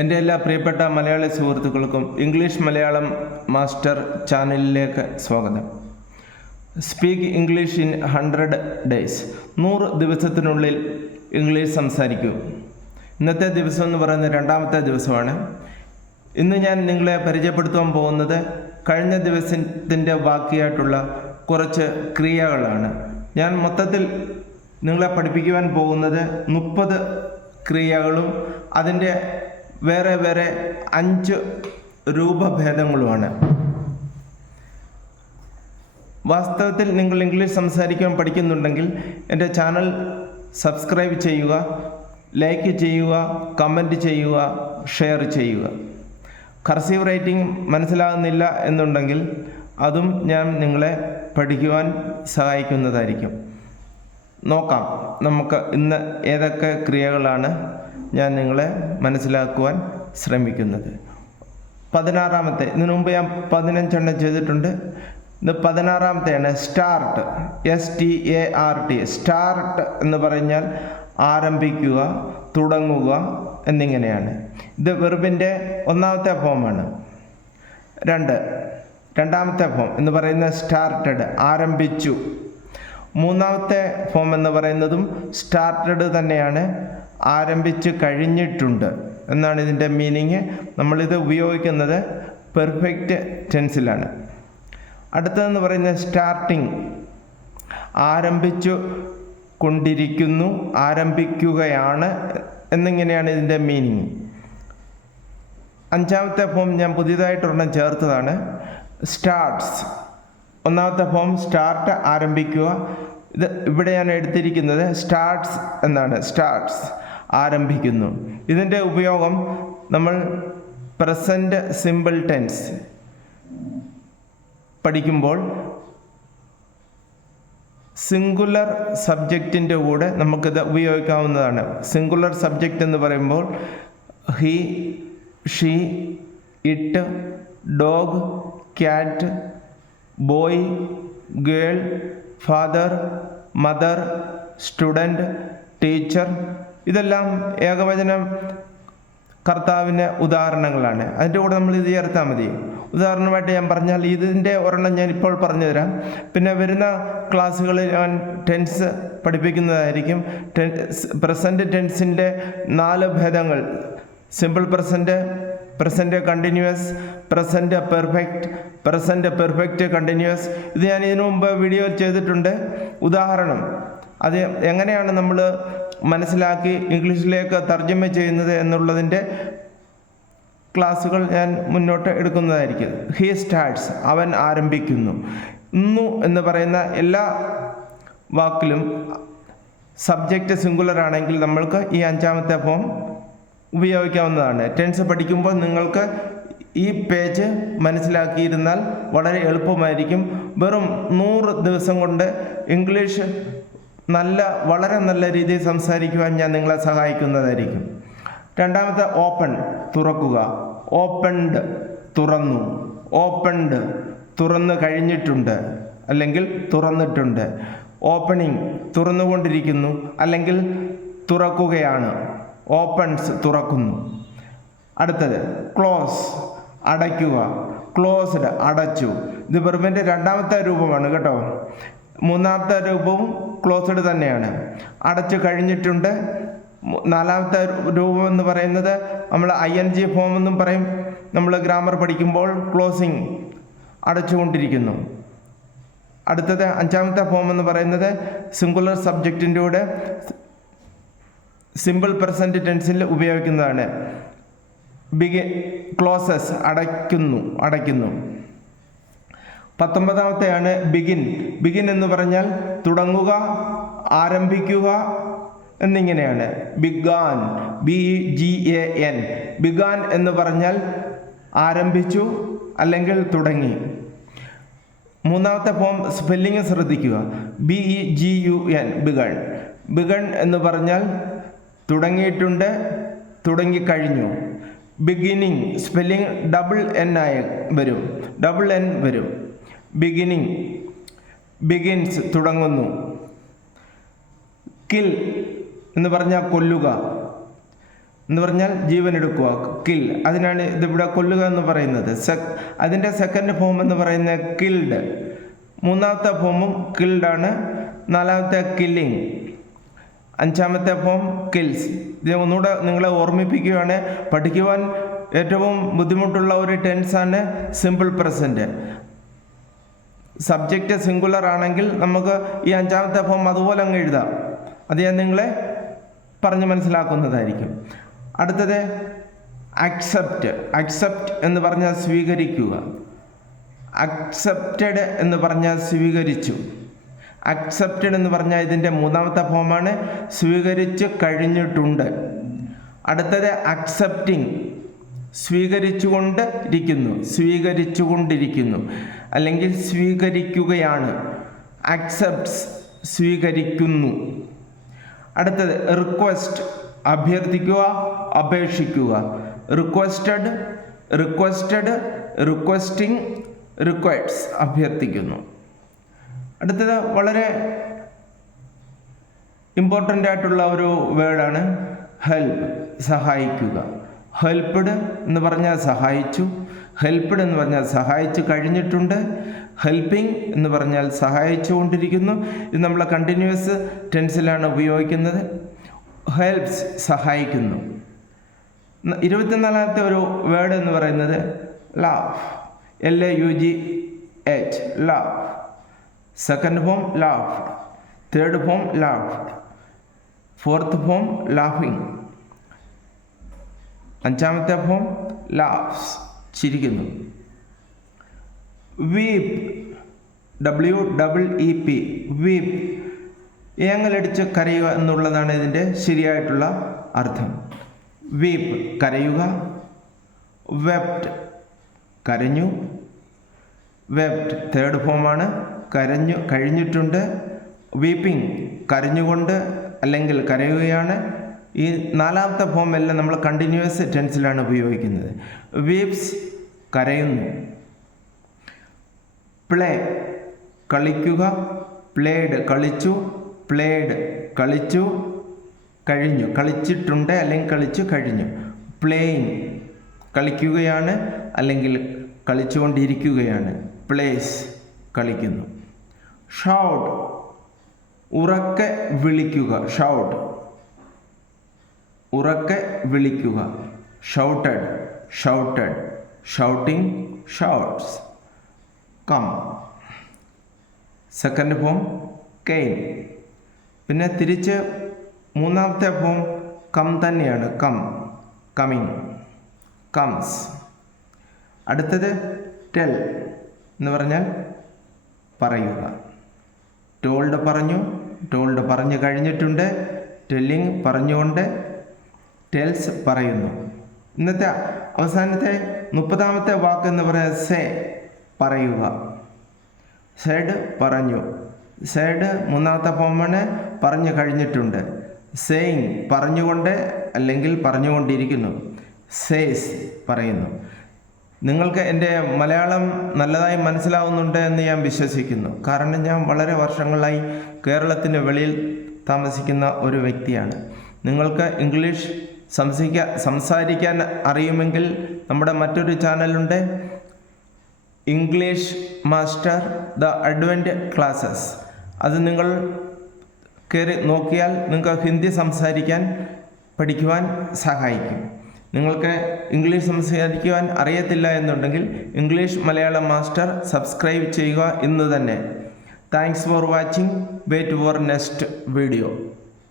എൻ്റെ എല്ലാ പ്രിയപ്പെട്ട മലയാളി സുഹൃത്തുക്കൾക്കും ഇംഗ്ലീഷ് മലയാളം മാസ്റ്റർ ചാനലിലേക്ക് സ്വാഗതം. Speak English in 100 days. 100 ദിവസത്തിനുള്ളിൽ ഇംഗ്ലീഷ് സംസാരിക്കൂ. ഇന്നത്തെ ദിവസം എന്ന് പറയുന്നത് രണ്ടാമത്തെ ദിവസമാണ്. ഇന്ന് ഞാൻ നിങ്ങളെ പരിചയപ്പെടുത്താൻ പോകുന്നത് കഴിഞ്ഞ ദിവസത്തിൻ്റെ ബാക്കിയായിട്ടുള്ള കുറച്ച് ക്രിയകളാണ്. ഞാൻ മൊത്തത്തിൽ നിങ്ങളെ പഠിപ്പിക്കുവാൻ പോകുന്നത് 30 ക്രിയകളും അതിൻ്റെ വേറെ 5 രൂപഭേദങ്ങളുമാണ്. വാസ്തവത്തിൽ നിങ്ങൾ ഇംഗ്ലീഷ് സംസാരിക്കാൻ പഠിക്കുന്നുണ്ടെങ്കിൽ എൻ്റെ ചാനൽ സബ്സ്ക്രൈബ് ചെയ്യുക, ലൈക്ക് ചെയ്യുക, കമൻറ്റ് ചെയ്യുക, ഷെയർ ചെയ്യുക. കർസീവ് റൈറ്റിംഗ് മനസ്സിലാകുന്നില്ല എന്നുണ്ടെങ്കിൽ അതും ഞാൻ നിങ്ങളെ പഠിക്കുവാൻ സഹായിക്കുന്നതായിരിക്കും. നോക്കാം നമുക്ക് ഇന്ന് ഏതൊക്കെ ക്രിയകളാണ് ഞാൻ നിങ്ങളെ മനസ്സിലാക്കുവാൻ ശ്രമിക്കുന്നത്. 16ാമത്തെ, ഇതിനു മുമ്പ് ഞാൻ 15 ചെയ്തിട്ടുണ്ട്. ഇത് 16ാമത്തെയാണ് സ്റ്റാർട്ട്. START. സ്റ്റാർട്ട് എന്ന് പറഞ്ഞാൽ ആരംഭിക്കുക, തുടങ്ങുക എന്നിങ്ങനെയാണ്. ഇത് വെർബിൻ്റെ 1ാമത്തെ ഫോമാണ്. രണ്ടാമത്തെ ഫോം എന്ന് പറയുന്നത് സ്റ്റാർട്ടഡ്, ആരംഭിച്ചു. 3ാമത്തെ ഫോം എന്ന് പറയുന്നതും സ്റ്റാർട്ടഡ് തന്നെയാണ്, ആരംഭിച്ച് കഴിഞ്ഞിട്ടുണ്ട് എന്നാണ് ഇതിൻ്റെ മീനിങ്. നമ്മളിത് ഉപയോഗിക്കുന്നത് പെർഫെക്റ്റ് ടെൻസിലാണ്. അടുത്തതെന്ന് പറയുന്നത് സ്റ്റാർട്ടിങ്, ആരംഭിച്ചു കൊണ്ടിരിക്കുന്നു, ആരംഭിക്കുകയാണ് എന്നിങ്ങനെയാണ് ഇതിൻ്റെ മീനിങ്. 5ാമത്തെ ഫോം ഞാൻ പുതിയതായിട്ടൊരെണ്ണം ചേർത്തതാണ്, സ്റ്റാർട്ട്സ്. 1ാമത്തെ ഫോം സ്റ്റാർട്ട്, ആരംഭിക്കുക. ഇത് ഇവിടെ ഞാൻ എടുത്തിരിക്കുന്നത് സ്റ്റാർട്ട്സ് എന്നാണ്. സ്റ്റാർട്ട്സ്, ആരംഭിക്കുന്നു. ഇതിൻ്റെ ഉപയോഗം നമ്മൾ പ്രസൻറ്റ് സിമ്പിൾ ടെൻസ് പഠിക്കുമ്പോൾ സിംഗുലർ സബ്ജക്റ്റിൻ്റെ കൂടെ നമുക്കിത് ഉപയോഗിക്കാവുന്നതാണ്. സിംഗുലർ സബ്ജക്റ്റ് എന്ന് പറയുമ്പോൾ he, she, it, dog, cat, boy, girl, father, mother, student, teacher. ഇതെല്ലാം ഏകവചനം കർത്താവിന് ഉദാഹരണങ്ങളാണ്. അതിൻ്റെ കൂടെ നമ്മൾ ഇത് ചേർത്താൽ മതി. ഉദാഹരണമായിട്ട് ഞാൻ പറഞ്ഞാൽ ഇതിൻ്റെ ഒരെണ്ണം ഞാൻ ഇപ്പോൾ പറഞ്ഞു തരാം. പിന്നെ വരുന്ന ക്ലാസ്സുകളിൽ ഞാൻ ടെൻസ് പഠിപ്പിക്കുന്നതായിരിക്കും. പ്രസൻറ്റ് ടെൻസിൻ്റെ 4 ഭേദങ്ങൾ: simple present, present continuous, present perfect, present perfect continuous. ഇത് ഞാൻ ഇതിനു മുമ്പ് വീഡിയോ ചെയ്തിട്ടുണ്ട്. ഉദാഹരണം അത് എങ്ങനെയാണ് നമ്മൾ മനസ്സിലാക്കി ഇംഗ്ലീഷിലേക്ക് തർജ്ജമ ചെയ്യുന്നത് എന്നുള്ളതിൻ്റെ ക്ലാസ്സുകൾ ഞാൻ മുന്നോട്ട് എടുക്കുന്നതായിരിക്കും. ഹി സ്റ്റാർട്ട്സ്, അവൻ ആരംഭിക്കുന്നു. ഇന്നു എന്ന് പറയുന്ന എല്ലാ വാക്കിലും സബ്ജക്റ്റ് സിംഗുലർ ആണെങ്കിൽ നമ്മൾക്ക് ഈ 5ാമത്തെ ഫോം ഉപയോഗിക്കാവുന്നതാണ്. ടെൻസ് പഠിക്കുമ്പോൾ നിങ്ങൾക്ക് ഈ പേജ് മനസ്സിലാക്കിയിരുന്നാൽ വളരെ എളുപ്പമായിരിക്കും. വെറും 100 ദിവസം കൊണ്ട് ഇംഗ്ലീഷ് വളരെ നല്ല രീതിയിൽ സംസാരിക്കുവാൻ ഞാൻ നിങ്ങളെ സഹായിക്കുന്നതായിരിക്കും. 2ാമത്തെ ഓപ്പൺ, തുറക്കുക. ഓപ്പൺഡ്, തുറന്നു. ഓപ്പൺഡ്, തുറന്നു കഴിഞ്ഞിട്ടുണ്ട് അല്ലെങ്കിൽ തുറന്നിട്ടുണ്ട്. ഓപ്പണിംഗ്, തുറന്നുകൊണ്ടിരിക്കുന്നു അല്ലെങ്കിൽ തുറക്കുകയാണ്. ഓപ്പൺസ്, തുറക്കുന്നു. അടുത്തത് ക്ലോസ്, അടയ്ക്കുക. ക്ലോസ്ഡ്, അടച്ചു. ഇത് വെർബിൻ്റെ 2ാമത്തെ രൂപമാണ് കേട്ടോ. 3ാമത്തെ രൂപവും ക്ലോസ്ഡ് തന്നെയാണ്, അടച്ചു കഴിഞ്ഞിട്ടുണ്ട്. 4ാമത്തെ രൂപം എന്ന് പറയുന്നത് നമ്മൾ ING ഫോം എന്നും പറയും. നമ്മൾ ഗ്രാമർ പഠിക്കുമ്പോൾ ക്ലോസിങ്, അടച്ചുകൊണ്ടിരിക്കുന്നു. അടുത്തത് 5ാമത്തെ ഫോം എന്ന് പറയുന്നത് സിംഗുലർ സബ്ജക്റ്റിൻ്റെ കൂടെ സിമ്പിൾ പ്രസൻറ്റ് ടെൻസിൽ ഉപയോഗിക്കുന്നതാണ്. ക്ലോസസ്, അടയ്ക്കുന്നു. 19ാമത്തെയാണ് ബിഗിൻ. ബിഗിൻ എന്ന് പറഞ്ഞാൽ തുടങ്ങുക, ആരംഭിക്കുക എന്നിങ്ങനെയാണ്. Began, BEGAN. ബിഗാൻ എന്ന് പറഞ്ഞാൽ ആരംഭിച്ചു അല്ലെങ്കിൽ തുടങ്ങി. 3ാമത്തെ ഫോം സ്പെല്ലിങ് ശ്രദ്ധിക്കുക. BEGUN, begun. ബിഗൺ എന്ന് പറഞ്ഞാൽ തുടങ്ങിയിട്ടുണ്ട്, തുടങ്ങിക്കഴിഞ്ഞു. ബിഗിനിങ്, സ്പെല്ലിങ് N വരും. ബിഗിനിങ്, ബിഗിൻസ്, തുടങ്ങുന്നു. കിൽ എന്ന് പറഞ്ഞാൽ കൊല്ലുക. എന്ന് പറഞ്ഞാൽ ജീവൻ എടുക്കുക, കിൽ. അതിനാണ് ഇതിവിടെ കൊല്ലുക എന്ന് പറയുന്നത്. അതിൻ്റെ സെക്കൻഡ് ഫോം എന്ന് പറയുന്നത് കിൽഡ്. മൂന്നാമത്തെ ഫോമും കിൽഡാണ്. നാലാമത്തെ കില്ലിങ്. അഞ്ചാമത്തെ ഫോം കിൽസ്. ഇത് ഒന്നുകൂടെ നിങ്ങളെ ഓർമ്മിപ്പിക്കുകയാണ്. പഠിക്കുവാൻ ഏറ്റവും ബുദ്ധിമുട്ടുള്ള ഒരു ടെൻസാണ് സിമ്പിൾ പ്രസൻറ്റ്. സബ്ജക്റ്റ് സിംഗുലർ ആണെങ്കിൽ നമുക്ക് ഈ അഞ്ചാമത്തെ ഫോം അതുപോലെ അങ്ങ് എഴുതാം. അത് ഞാൻ നിങ്ങളെ പറഞ്ഞ് മനസ്സിലാക്കുന്നതായിരിക്കും. അടുത്തത് അക്സെപ്റ്റ്. അക്സെപ്റ്റ് എന്ന് പറഞ്ഞാൽ സ്വീകരിക്കുക. അക്സെപ്റ്റഡ് എന്ന് പറഞ്ഞാൽ സ്വീകരിച്ചു. അക്സെപ്റ്റഡ് എന്ന് പറഞ്ഞാൽ ഇതിൻ്റെ മൂന്നാമത്തെ ഫോമാണ്. സ്വീകരിച്ച് കഴിഞ്ഞിട്ടുണ്ട്. അടുത്തത് അക്സെപ്റ്റിംഗ്. സ്വീകരിച്ചുകൊണ്ടിരിക്കുന്നു അല്ലെങ്കിൽ സ്വീകരിക്കുകയാണ്. അക്സെപ്റ്റ്സ് സ്വീകരിക്കുന്നു. അടുത്തത് റിക്വസ്റ്റ്. അഭ്യർത്ഥിക്കുക, അപേക്ഷിക്കുക. റിക്വസ്റ്റഡ്, റിക്വസ്റ്റിംഗ്, റിക്വയർഡ്സ് അഭ്യർത്ഥിക്കുന്നു. അടുത്തത് വളരെ ഇമ്പോർട്ടൻ്റ് ആയിട്ടുള്ള ഒരു വേർഡാണ് ഹെൽപ്പ്, സഹായിക്കുക. ഹെൽപ്ഡ് എന്ന് പറഞ്ഞാൽ സഹായിച്ചു. ഹെൽപ്ഡ് എന്ന് പറഞ്ഞാൽ സഹായിച്ചു കഴിഞ്ഞിട്ടുണ്ട്. ഹെൽപ്പിംഗ് എന്ന് പറഞ്ഞാൽ സഹായിച്ചുകൊണ്ടിരിക്കുന്നു. ഇത് നമ്മൾ കണ്ടിന്യൂസ് ടെൻസിലാണ് ഉപയോഗിക്കുന്നത്. ഹെൽപ്സ് സഹായിക്കുന്നു. 24ാമത്തെ ഒരു വേർഡ് എന്ന് പറയുന്നത് laugh. LAUGH, laugh. Second form laughed. Third form laughed. Fourth form ലാഫിങ്. അഞ്ചാമത്തെ ഫോം ലാഫ്സ്, ചിരിക്കുന്നു. വീപ്പ്. WEEP, വീപ്പ്. ഏങ്ങലടിച്ച് കരയുക എന്നുള്ളതാണ് ഇതിൻ്റെ ശരിയായിട്ടുള്ള അർത്ഥം. വീപ്പ് കരയുക. വെപ്റ്റ് കരഞ്ഞു. വെപ്റ്റ് തേർഡ് ഫോമാണ്. കഴിഞ്ഞിട്ടുണ്ട്. വീപ്പിംഗ് കരഞ്ഞുകൊണ്ട് അല്ലെങ്കിൽ കരയുകയാണ്. ഈ നാലാമത്തെ ഫോം എല്ലാം നമ്മൾ കണ്ടിന്യൂസ് ടെൻസിലാണ് ഉപയോഗിക്കുന്നത്. വീപ്സ് കരയുന്നു. പ്ലേ കളിക്കുക. പ്ലേഡ് കളിച്ചു. പ്ലേഡ് കളിച്ചു കഴിഞ്ഞു. കളിച്ചിട്ടുണ്ട് അല്ലെങ്കിൽ കളിച്ചു കഴിഞ്ഞു. പ്ലേയിങ് കളിക്കുകയാണ് അല്ലെങ്കിൽ കളിച്ചുകൊണ്ടിരിക്കുകയാണ്. പ്ലേസ് കളിക്കുന്നു. ഷൗട്ട് ഉറക്കെ വിളിക്കുക. ഷൗട്ട് ഉറക്കെ വിളിക്കുക. Shouted, shouting, shouts. Come second form came. പിന്നെ തിരിച്ച് മൂന്നാമത്തെ ഫോം കം തന്നെയാണ്. Coming, comes. അടുത്തത് ടെൽ എന്ന് പറഞ്ഞാൽ പറയുക. ടോൾഡ് പറഞ്ഞു കഴിഞ്ഞിട്ടുണ്ട്. ടെല്ലിങ് പറഞ്ഞുകൊണ്ട്. ടെൽസ് പറയുന്നു. ഇന്നത്തെ അവസാനത്തെ 30ാമത്തെ വാക്ക് എന്ന് പറയുന്നത് സേ, പറയുക. സെഡ് പറഞ്ഞു. സെഡ് മൂന്നാമത്തെ ഫോമാണ്. പറഞ്ഞു കഴിഞ്ഞിട്ടുണ്ട്. സേയിങ് പറഞ്ഞുകൊണ്ട് അല്ലെങ്കിൽ പറഞ്ഞുകൊണ്ടിരിക്കുന്നു. സേസ് പറയുന്നു. നിങ്ങൾക്ക് എൻ്റെ മലയാളം നല്ലതായി മനസ്സിലാവുന്നുണ്ട് എന്ന് ഞാൻ വിശ്വസിക്കുന്നു. കാരണം ഞാൻ വളരെ വർഷങ്ങളായി കേരളത്തിന് വെളിയിൽ താമസിക്കുന്ന ഒരു വ്യക്തിയാണ്. നിങ്ങൾക്ക് ഇംഗ്ലീഷ് സംസാരിക്കാൻ അറിയുമെങ്കിൽ നമ്മുടെ മറ്റൊരു ചാനലുണ്ട്, English master the advent classes. അത് നിങ്ങൾ കയറി നോക്കിയാൽ നിങ്ങൾക്ക് ഹിന്ദി പഠിക്കുവാൻ സഹായിക്കും. നിങ്ങൾക്ക് ഇംഗ്ലീഷ് സംസാരിക്കുവാൻ അറിയത്തില്ല എന്നുണ്ടെങ്കിൽ ഇംഗ്ലീഷ് മലയാളം മാസ്റ്റർ സബ്സ്ക്രൈബ് ചെയ്യുക ഇന്ന് തന്നെ. Thanks for watching. Wait for next video.